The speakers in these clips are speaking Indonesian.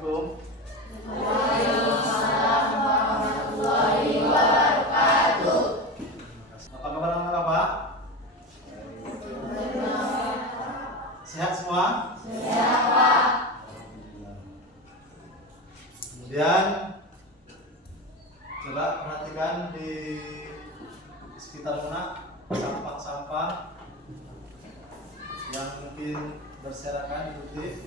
Assalamualaikum. Waalaikumsalam warahmatullahi wabarakatuh. Apa kabar anak-anak Pak? Sehat semua? Sehat Pak. Kemudian coba perhatikan di sekitar mana sampah-sampah yang mungkin berserakan putih,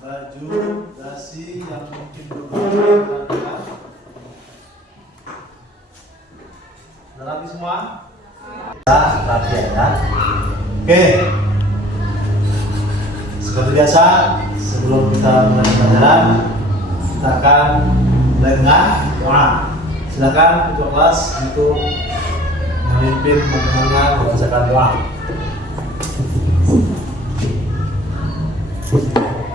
baju, dasi yang mungkin berwarna. Sudah rapi semua? Kita rapi ya. Oke. Seperti biasa, sebelum kita mulai pelajaran, kita akan mulai dengan doa. Silakan ketua kelas untuk memimpin teman-temannya membacakan doa.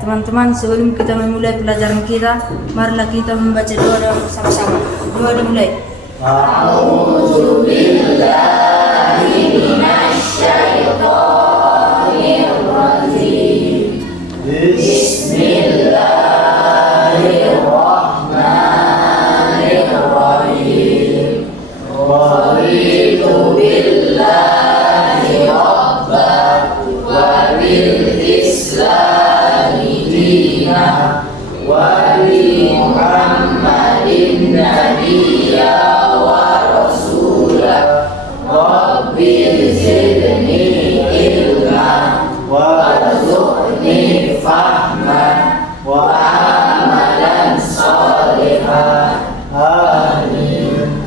Teman-teman, sebelum kita memulai pelajaran kita, marilah kita membaca doa bersama-sama. Doa dimulai. A'udzu billahi minasyaitonir rajim. Bismillahirrahmanirrahim. Raditu billahi rabban wa bil islami dinan wa bi Muhammadin nabiyya wa rasulah. Rabbi zidni ilman warzuqni fahman wa amalan sholihan. Amin.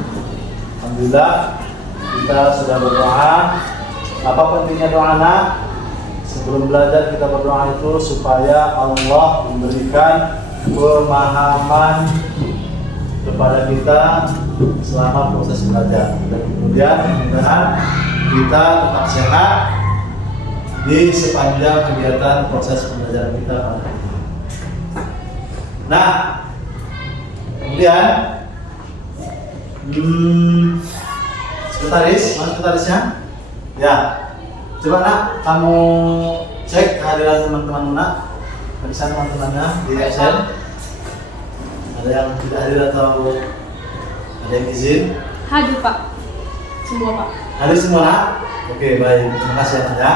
Alhamdulillah, kita sudah berdoa. Apa pentingnya doa anak? Sebelum belajar kita berdoa itu supaya Allah memberikan pemahaman kepada kita selama proses belajar. Dan kemudian mudah-mudahan kita tetap sehat di sepanjang kegiatan proses pembelajaran kita. Nah, kemudian sekretaris, mana sekretarisnya? Ya, coba nak kamu cek kehadiran teman-teman nak. Bisa teman-temannya di absen. Ada yang tidak hadir atau ada yang izin? Hadir Pak, semua Pak. Hadir semua nak? Oke, baik, terima kasih ya.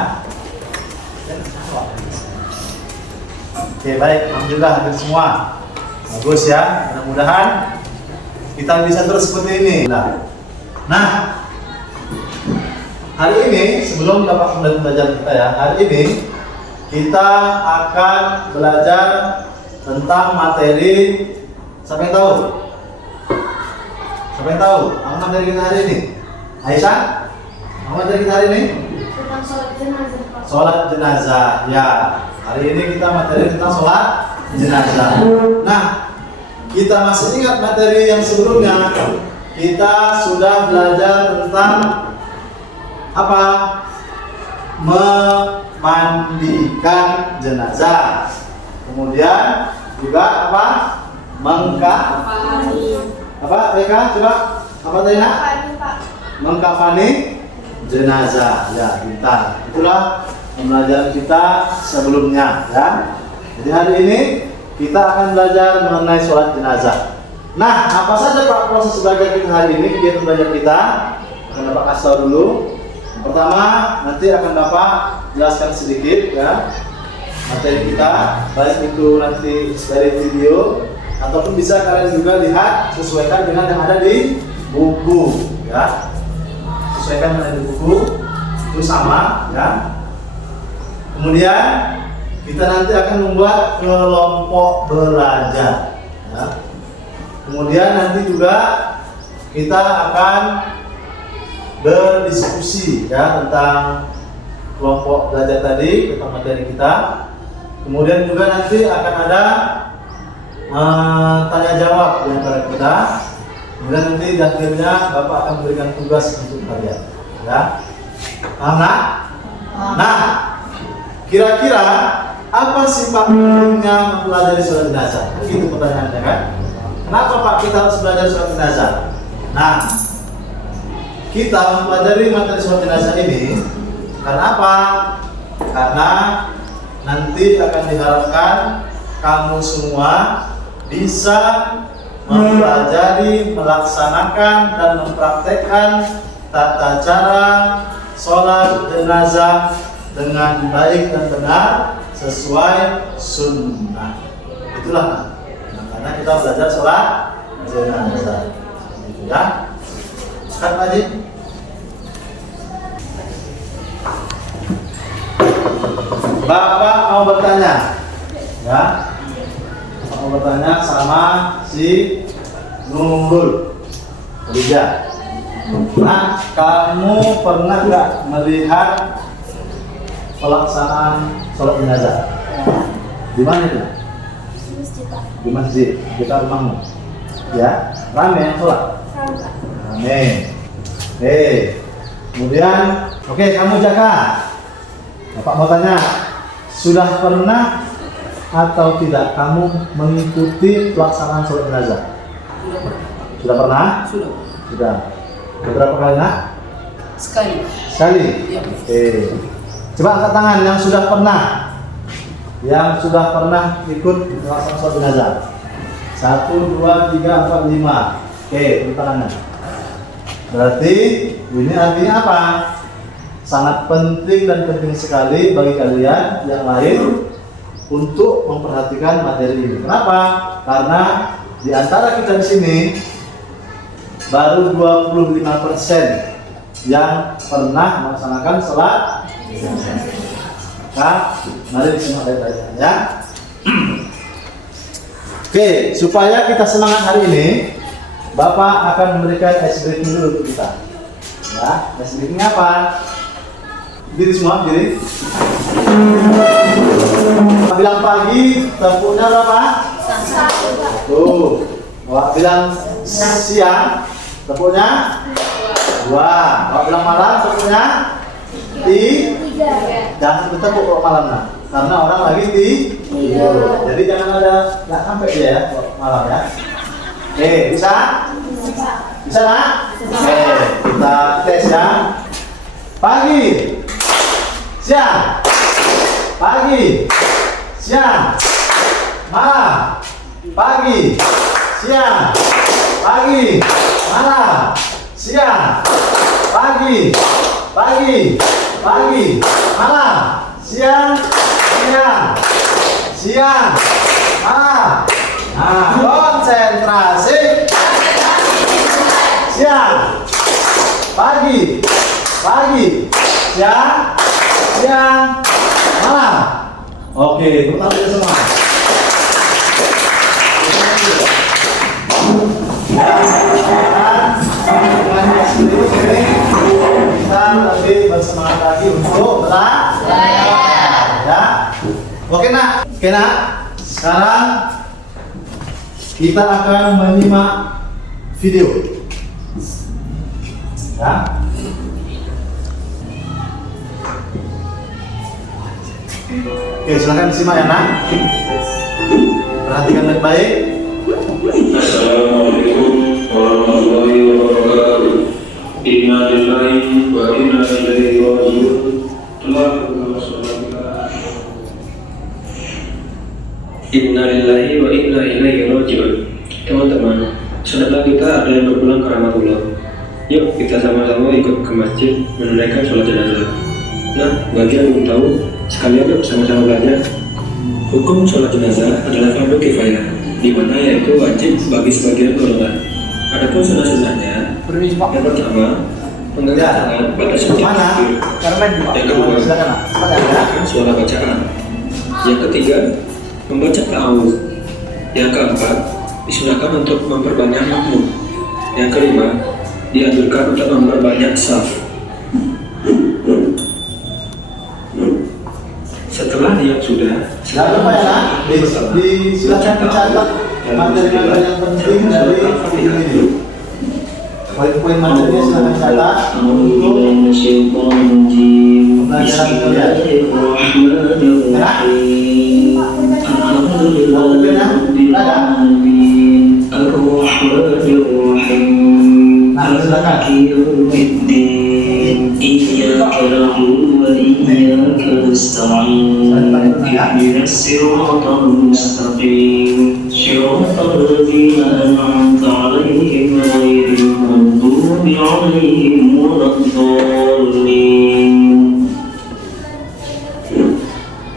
Oke, baik, alhamdulillah hadir semua. Bagus ya, mudah-mudahan kita bisa terus seperti ini. Nah, hari ini sebelum dapat mulai belajar kita ya, hari ini kita akan belajar tentang materi. Siapa yang tahu? Siapa yang tahu? Apa materi kita hari ini? Aisyah? Apa materi kita hari ini? Tentang sholat jenazah Pak. Sholat jenazah. Ya, hari ini kita materi tentang sholat jenazah. Nah, kita masih ingat materi yang sebelumnya. Kita sudah belajar tentang apa? Memandikan jenazah. Kemudian juga apa? Apa Eka? Coba apa tadi nak? Mengkafani jenazah. Ya, pintar. Itulah pembelajaran kita sebelumnya ya. Jadi hari ini kita akan belajar mengenai sholat jenazah. Nah, apa saja Pak proses belajar kita hari ini? Kegiatan belajar kita akan Bapak kasih tahu dulu. Yang pertama, nanti akan Bapak jelaskan sedikit ya materi kita, baik itu nanti dari video ataupun bisa kalian juga lihat, sesuaikan dengan yang ada di buku ya. Sesuaikan dengan di buku itu sama ya. Kemudian kita nanti akan membuat kelompok belajar ya. Kemudian nanti juga kita akan berdiskusi ya tentang kelompok belajar tadi, tentang materi kita. Kemudian juga nanti akan ada tanya jawab di antara kita. Kemudian nanti di akhirnya Bapak akan memberikan tugas untuk kalian ya. Paham nak? Nah, kira-kira apa sih Pak pentingnya mempelajari sholat jenazah? Itu pertanyaannya kan? Kenapa Pak kita harus belajar sholat jenazah? Nah, kita mempelajari materi sholat jenazah ini karena apa? Karena nanti akan diharapkan kamu semua bisa mempelajari, melaksanakan dan mempraktekkan tata cara sholat jenazah dengan baik dan benar sesuai sunnah. Itulah makanya kita belajar sholat jenazah. Gitu ya. Kan Pak Haji? Bapak mau bertanya, ya? Bapak mau bertanya sama si Nurul Rija. Nah, kamu pernah nggak melihat pelaksanaan sholat jenazah? Di mana itu? Di masjid, dekat rumahmu. Ya, rame yang sholat. Rame. Kemudian, oke, kamu jaga. Bapak mau tanya, sudah pernah atau tidak kamu mengikuti pelaksanaan sholat jenazah? Sudah pernah? Sudah. Beberapa kali nak? Sekali. Sekali? Iya. Coba angkat tangan yang sudah pernah. Yang sudah pernah ikut pelaksanaan sholat jenazah. 1, 2, 3, 4, 5. Tepuk tangannya. Berarti ini artinya apa? Sangat penting dan penting sekali bagi kalian yang lain untuk memperhatikan materi ini. Kenapa? Karena di antara kita di sini baru 25% yang pernah melaksanakan sholat jenazah. Nah, mari disimak baik-baik ya. Oke, supaya kita semangat hari ini, Bapak akan memberikan ice breaking dulu untuk kita. Ya, ice breaking apa? Berdiri semua, berdiri. Bilang pagi, tepuknya berapa? 1. Bapak bilang siang, tepuknya 2. Bapak bilang malam, tepuknya 3. Jangan bertepuk kalau malam nah, karena orang lagi tidur. Jadi jangan ada nggak sampai dia ya malam ya. Bisa? Bisa nak? Kita tes ya. Pagi, siang, pagi, siang, malam, pagi, siang, pagi, malam, siang, pagi, pagi, pagi, malam, siang, siang, siang, malam. Nah, konsentrasi. Siang, pagi, pagi, siang, siang, malam. Oke, tepuk tangan semua. Kita lebih bersemangat lagi untuk belajar. Ya, oke nak. Oke nak. Sekarang kita akan menyimak video. Ya. Oke, silakan disimak ya nak. Perhatikan baik-baik. Assalamualaikum warahmatullahi wabarakatuh. Inna lillahi wa inna ilaihi raji'un. Inna lillahi wa inna ilaihi raji'un. Teman-teman, saudara kita ada yang berpulang ke rahmatullah. Yuk kita sama-sama ikut ke masjid menunaikan sholat jenazah. Nah, bagi yang belum tahu, sekalian yuk sama-sama belajar. Hukum sholat jenazah adalah fardu kifayah, di mana yaitu wajib bagi sebagian golongan. Adapun sunnah-sunnahnya, yang pertama, mengangkat tangan pada setiap takbir. Yang kedua, mengucapkan suara bacaan. Yang ketiga, membaca ta'awudz. Yang keempat, disunahkan untuk memperbanyak makmum. Yang kelima, dianjurkan untuk memperbanyak shaf. Setelah niat sudah, Jangan lupa ya nak, silakan dicatat materi-materi yang penting dari video ini. Poin-poin materinya silakan catat untuk pembelajaran kalian. Nah, silakan. إياك نعبد وإياك نستعين اهدنا الصراط المستقيم صراط الذين أنعمت عليهم غير المغضوب عليهم ولا الضالين.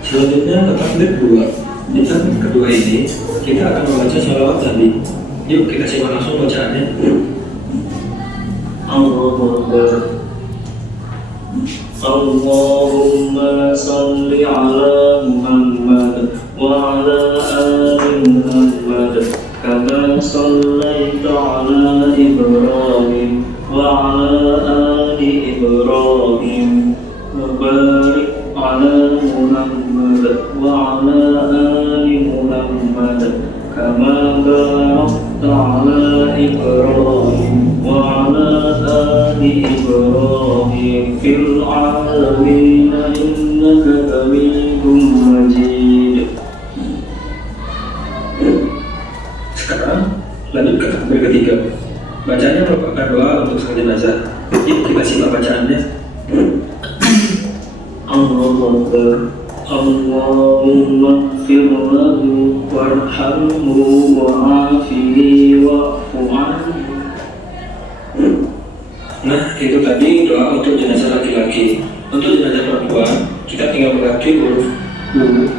Selanjutnya ke takbir 2. Di takbir kedua ini kita akan membaca sholawat tadi. Yuk kita simak langsung bacaannya. Allahu Akbar. Allahumma salli ala Muhammad wa ala ali Muhammad kama sallaita ala Ibrahim wa ala ali Ibrahim wa barik ala Muhammad wa ala ali Muhammad kama barakta ala Ibrahim wa ala ali Ibrahim fil alamin innaka Hamidum Majid. Sekarang lanjut ke takbir ketiga. Bacanya merupakan doa untuk sang jenazah. Yuk kita simak bacaannya. Allahu Akbar. Allahumma ighfir lahu warhamhu wa'afihi wa'fu anhu. Nah, itu tadi doa untuk jenazah laki-laki. Untuk jenazah perempuan, kita tinggal mengganti huruf U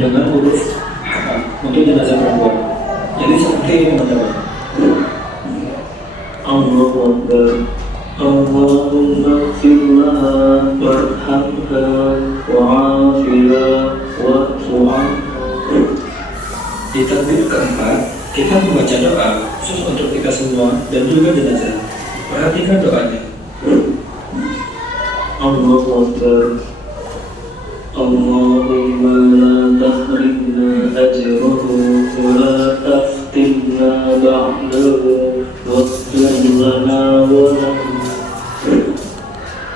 dengan huruf H untuk jenazah perempuan. Jadi seperti ini teman-teman. Allahu Akbar. Allahumma ighfir laha warhamha wa'afiha wa'fu anha. Di takbir keempat, kita membaca doa khusus untuk kita semua dan juga jenazah. Perhatikan doanya. Allahu Akbar. Allahumma la tahrimna ajrahu wa la taftinna ba'dahu waghfir lana wa lahu.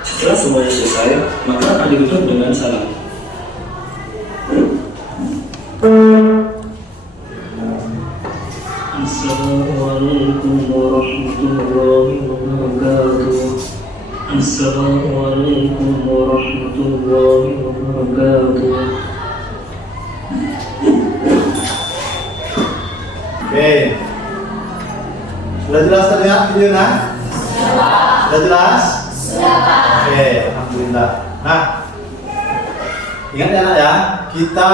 Setelah semuanya selesai, maka akan ditutup dengan salam. Assalamualaikum warahmatullahi wabarakatuh. Assalamualaikum warahmatullahi wabarakatuh. Oke. Sudah jelas terlihat videonya? Sudah jelas? Oke, alhamdulillah. Nah, ingat ya anak ya, kita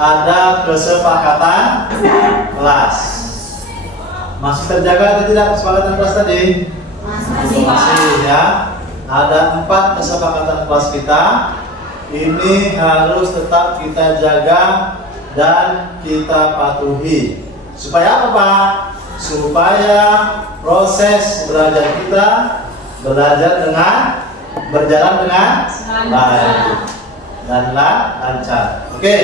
ada kesepakatan kelas. Masih terjaga atau tidak kesepakatan kelas tadi? Masih ya. Ada 4 kesepakatan kelas kita. Ini harus tetap kita jaga dan kita patuhi. Supaya apa Pak? Supaya proses belajar kita berjalan dengan baik dan lancar. Oke.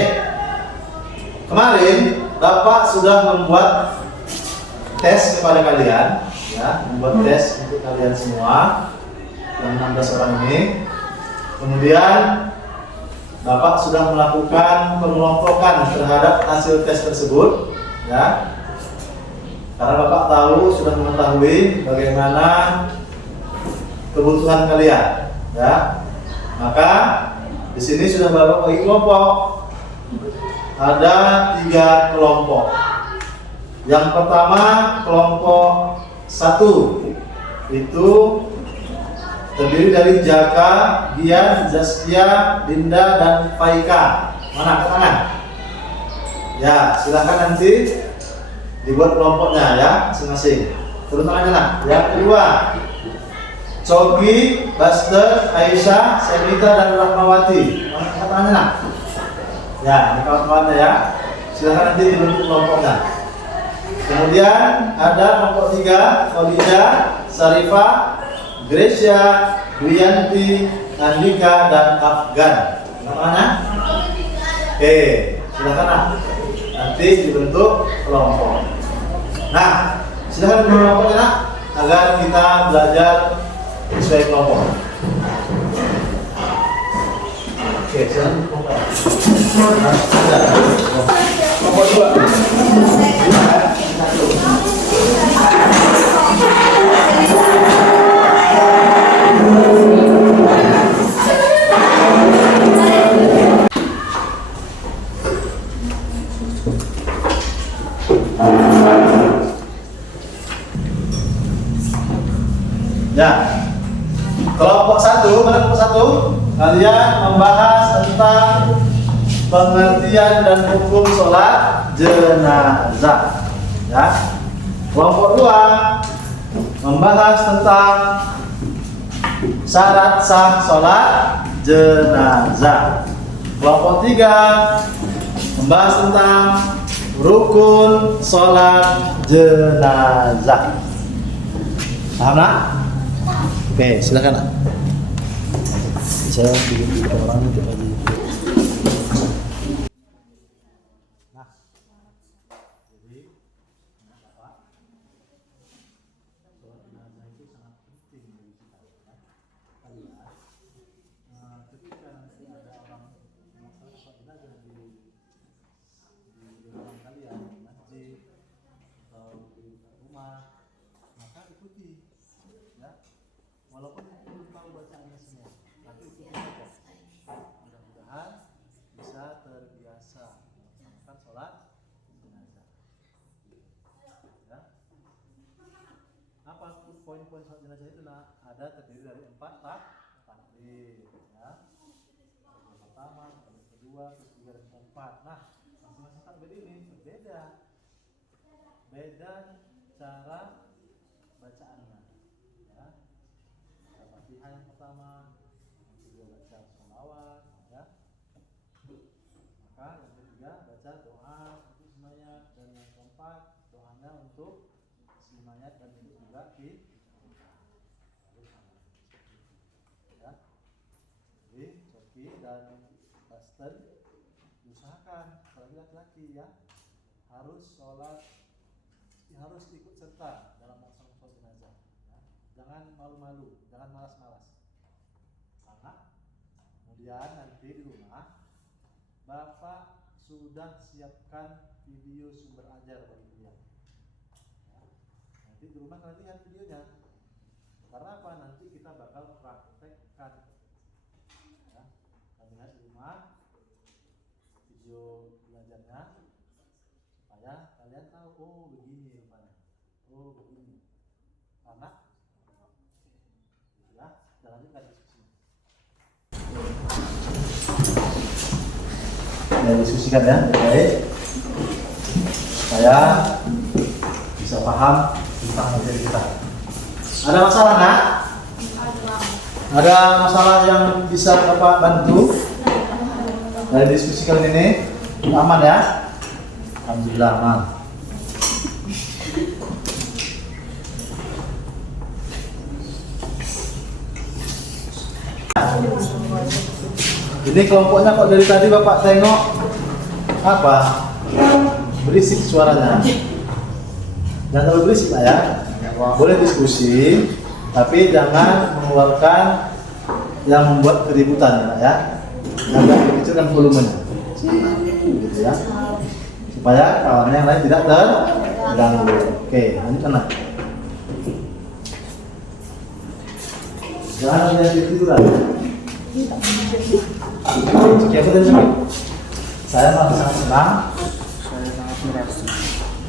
Kemarin Bapak sudah membuat tes kepada kalian, ya, membuat tes untuk kalian semua yang 16 orang ini. Kemudian Bapak sudah melakukan pengelompokan terhadap hasil tes tersebut, ya. Karena Bapak tahu sudah mengetahui bagaimana kebutuhan kalian, ya. Maka di sini sudah Bapak bagi kelompok. Ada 3 kelompok. Yang pertama kelompok 1 itu terdiri dari Jaka, Dian, Zaskia, Dinda, dan Faika. Mana ke tangan? Ya, silakan nanti dibuat kelompoknya ya, masing-masing. Turun tangannya nak. Yang kedua, Cogi, Buster, Aisyah, Senita, dan Rahmawati. Mana ke tangannya nak? Ya, ini kawan-kawannya ya. Silakan nanti dibentuk kelompoknya. Kemudian ada kelompok 3, Khadijah, Sarifah, Gracia, Duyanti, Andika, dan Afgan. Namanya? Oke, silakan nah. Nanti dibentuk kelompok. Nah, silakan dibentuk kelompoknya nak, agar kita belajar sesuai kelompok. Oke, silakan kelompok. Kelompok 2. Ya. Kelompok 1, mana kelompok 1? Kalian membahas tentang pengertian dan hukum sholat jenazah. Ya. Kelompok 2 membahas tentang syarat sah sholat jenazah. Kelompok 3 membahas tentang rukun sholat jenazah. Paham nak? Oke, silakan nak. Saya bikin orang itu lagi. Nah, jadi apa? Sholat jenazah itu sangat penting bagi kita. Kalian, ketika nanti ada orang melakukan sholat jenazah di rumah kalian, di masjid atau di rumah, maka ikuti, ya. Walaupun belum tahu bacaannya semua, tapi ikuti saja. Mudah-mudahan bisa terbiasa melaksanakan sholat jenazah. Ya. Apa poin-poin sholat jenazah itu? Nah, ada terdiri dari 4 takbir, ya. Takbir pertama, takbir kedua, ketiga, dan keempat. Nah, masing-masing takbir ini berbeda. Beda cara bacaannya, ya. Fatihah yang pertama, yang kedua baca sholawat, ya. Maka yang ketiga baca doa untuk si mayat, dan yang keempat doanya untuk si mayat dan itu juga ya. Jadi Coki dan Basten usahakan apalagi laki-laki, ya, harus ikut serta dalam melaksanakan sholat jenazah. Ya. Jangan malu-malu, jangan malas-malas. Karena kemudian nanti di rumah Bapak sudah siapkan video sumber ajar bagi kalian. Ya. Nanti di rumah kalian lihat videonya. Karena apa? Nanti kita bakal praktekkan. Ya. Kalian lihat di rumah video belajarnya supaya kalian tahu, oh begini rupanya, oh begini. Karena ya, kita lanjutkan diskusi. Kita diskusikan ya, baik, supaya bisa paham tentang materi kita. Ada masalah nak? Ada masalah yang bisa Bapak bantu dari diskusi kali ini? Aman ya? Alhamdulillah aman. Ini kelompoknya kok dari tadi Bapak tengok apa? Berisik suaranya. Jangan terlalu berisik Pak ya. Boleh diskusi, tapi jangan mengeluarkan yang membuat keributan Pak ya. Agak dikecilkan volumenya, gitu ya, supaya kawan yang lain tidak terganggu. Oke, lanjutkan lah. Jangan ada yang tiduran. Sekian dari sini. Saya sangat senang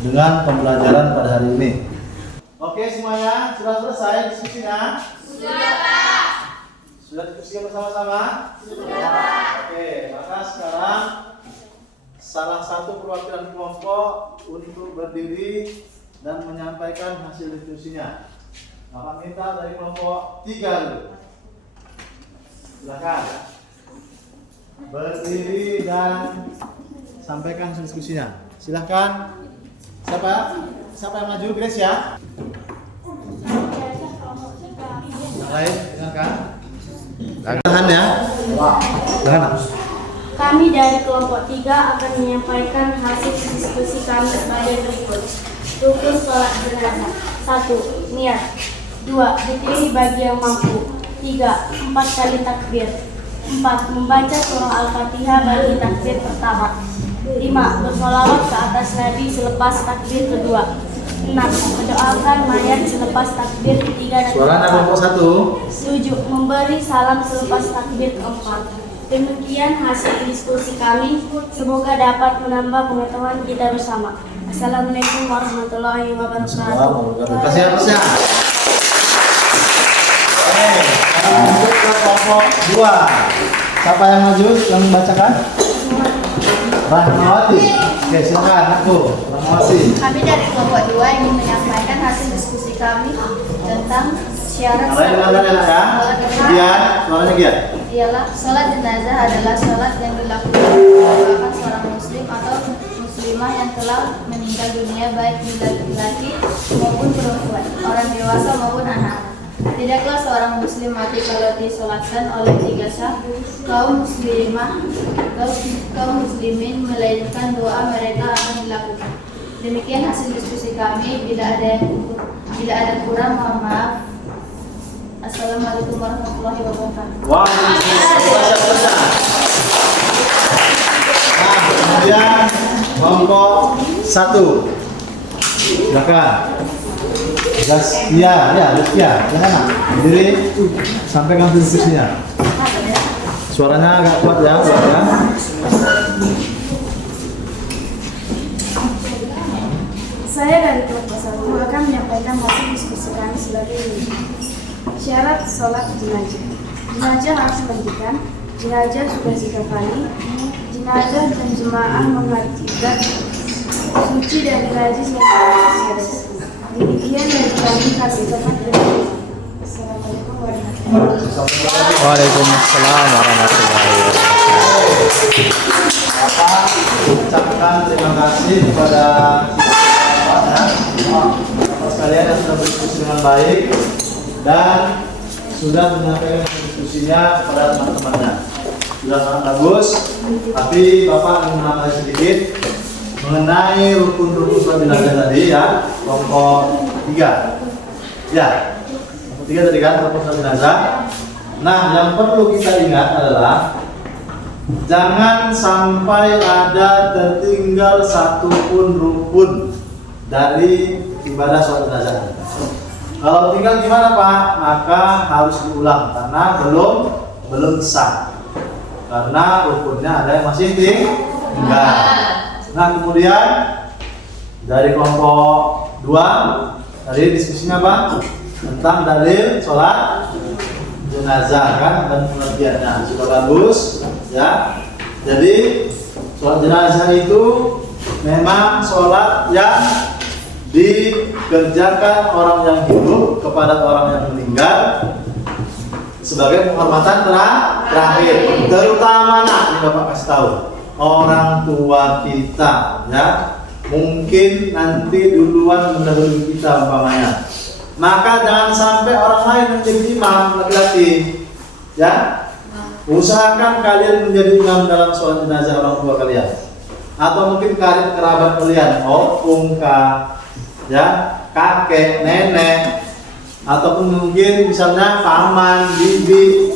dengan pembelajaran pada hari ini. Oke semuanya, sudah selesai diskusinya? Sudah Pak. Sudah diskusikan bersama-sama? Sudah. Oke, maka sekarang salah satu perwakilan kelompok untuk berdiri dan menyampaikan hasil diskusinya. Bapak minta dari kelompok 3 dulu. Silakan berdiri dan sampaikan hasil diskusinya. Silakan. Siapa yang maju? Grace ya. Yang lain, silakan. Tahan ya. Tahan. Kami dari kelompok 3 akan menyampaikan hasil diskusi kami sebagai berikut. Rukun sholat jenazah. 1. Niat. 2. Dipilih bagi yang mampu. 3. 4 kali takbir. 4. Membaca surah Al-Fatihah bagi takbir pertama. 5. Bersolawat ke atas Nabi selepas takbir kedua. 6. Mendoakan mayat selepas takbir ketiga dan Suaranya kelompok 1. 7. Memberi salam selepas takbir keempat. Demikian hasil diskusi kami. Semoga dapat menambah pengetahuan kita bersama. Assalamualaikum warahmatullahi wabarakatuh. Terima kasih atasnya. Oke, lanjut ke kelompok 2. Siapa yang maju yang membacakan? Rahmawati. Oke, silakan aku. Rahmawati. Kami dari kelompok 2 ingin menyampaikan hasil diskusi kami tentang syarat Gian, suaranya Gian. ialah sholat jenazah adalah sholat yang dilakukan seorang muslim atau muslimah yang telah meninggal dunia, baik laki-laki maupun perempuan, orang dewasa maupun anak-anak. Tidaklah seorang muslim mati kalau disolatkan oleh 3 sah kaum muslimin, melainkan doa mereka akan dilakukan. Demikian hasil diskusi kami. Bila ada kurang, mohon maaf. Assalamualaikum warahmatullahi wabarakatuh. Wah, nah, kemudian kelompok 1. Silakan. Zaskia, jangan berdiri, sampaikan diskusinya. Suaranya agak kuat ya, suaranya. Saya dari kelompok 1 akan menyampaikan hasil diskusi kami sebagai berikut. Syarat sholat jenazah. Jenazah harus dimandikan. Jenazah sudah dikafani. Jenazah dan jemaah menghadiri suci dari najis yang ada. Demikian dari kami ucapkan terima kasih. Assalamualaikum warahmatullahi wabarakatuh. Waalaikumsalam warahmatullahi wabarakatuh. Bapak ucapkan terima kasih kepada Bapak sekalian yang sudah berdiskusi dengan baik dan sudah menyampaikan diskusinya kepada teman-temannya. Sudah sangat bagus, tapi Bapak ingin menambah sedikit mengenai rukun-rukun sholat jenazah tadi ya, kelompok 3. Ya, kelompok 3 tadi kan rukun sholat jenazah. Nah, yang perlu kita ingat adalah jangan sampai ada tertinggal satupun rukun dari ibadah sholat jenazah. Kalau tinggal gimana Pak? Maka harus diulang karena belum sah. Karena rukunnya ada yang masih tinggal. Nah, kemudian dari kelompok 2 tadi diskusinya apa? Tentang dalil sholat jenazah kan dan pengertiannya sudah bagus ya. Jadi sholat jenazah itu memang sholat yang dikerjakan orang yang hidup kepada orang yang meninggal sebagai penghormatan terakhir, terutama ini Bapak kasih tahu orang tua kita ya, mungkin nanti duluan mendahului kita umpamanya, maka jangan sampai orang lain menjadi imam laki-laki ya. Usahakan kalian menjadi imam dalam sholat jenazah orang tua kalian, atau mungkin kerabat kalian, opung ya, kakek, nenek, ataupun mungkin misalnya paman, bibi.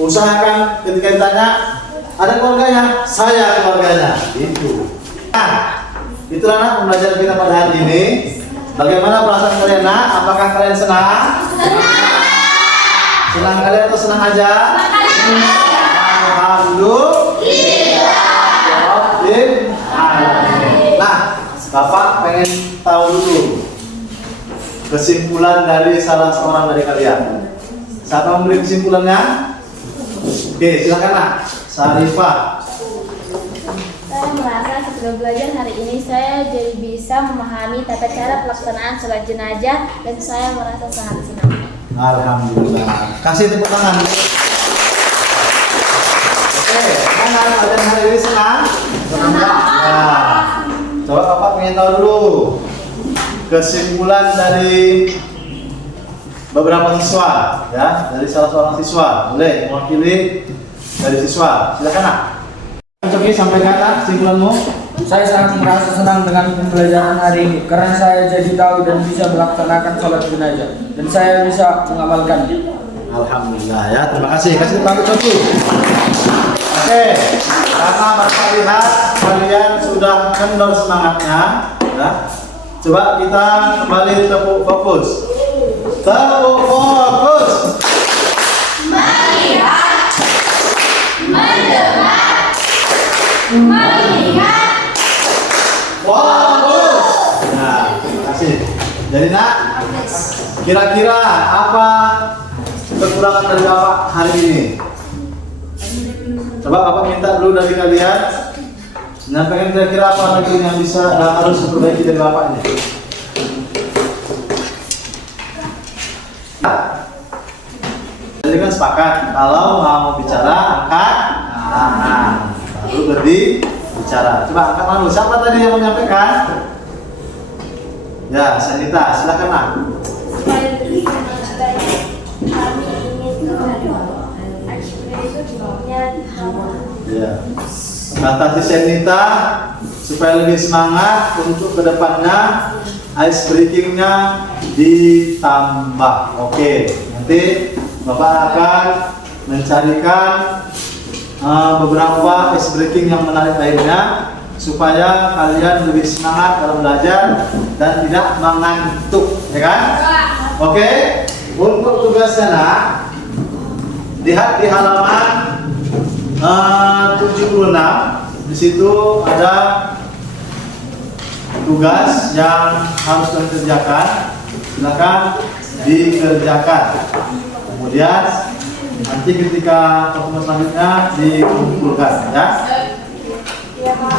Usahakan ketika ditanya ada keluarganya, saya keluarganya, itu. Nah, itulah nak pembelajaran kita pada hari ini. Bagaimana perasaan kalian nak? Apakah kalian senang? Senang kalian atau senang aja? Alhamdulillah. Nah, Bapak pengen tahu dulu kesimpulan dari salah seorang dari kalian. Siapa memberi kesimpulannya? Oke, silakan nak. Sarifah. Saya merasa setelah belajar hari ini saya jadi bisa memahami tata cara pelaksanaan sholat jenazah dan saya merasa sangat senang. Alhamdulillah. Kasih tepuk tangan. Oke, mana pelajaran hari ini senang? Senang. Nah, coba Bapak pengen tahu dulu kesimpulan dari beberapa siswa ya, dari salah seorang siswa. Boleh mewakili dari siswa. Silakan nak. Coba sampaikan nak kesimpulanmu. Saya sangat merasa senang dengan pembelajaran hari ini karena saya jadi tahu dan bisa melaksanakan sholat jenazah dan saya bisa mengamalkannya. Alhamdulillah ya, terima kasih. Kasih tepuk tangan. Oke, karena Bapak lihat kalian sudah kendor semangatnya ya. Coba kita kembali tepuk fokus. Tepuk fokus. Melihat, mendengar. Bagus. Nah, terima kasih. Jadi nak, kira-kira apa kekurangan dari Bapak hari ini? Coba Bapak minta dulu dari kalian menyampaikan kira-kira apa lagi yang bisa dan harus diperbaiki dari Bapak ini. Jadi kan sepakat kalau mau bicara angkat tangan, baru berbicara. Coba angkat tangan dulu. Siapa tadi yang menyampaikan? Ya, Sanita, silakan nak. Supaya lebih mencintai kami ingin ekspresinya Ya. Kata si Sanita supaya lebih semangat untuk kedepannya ice breakingnya ditambah. Oke, nanti Bapak akan mencarikan beberapa ice breaking yang menarik lainnya supaya kalian lebih semangat dalam belajar dan tidak mengantuk, ya kan? Oke, untuk tugasnya nak, lihat di halaman 76. Di situ ada tugas yang harus kalian kerjakan. Silakan dikerjakan. Kemudian nanti ketika pertemuan selanjutnya dikumpulkan, ya. ya Pak.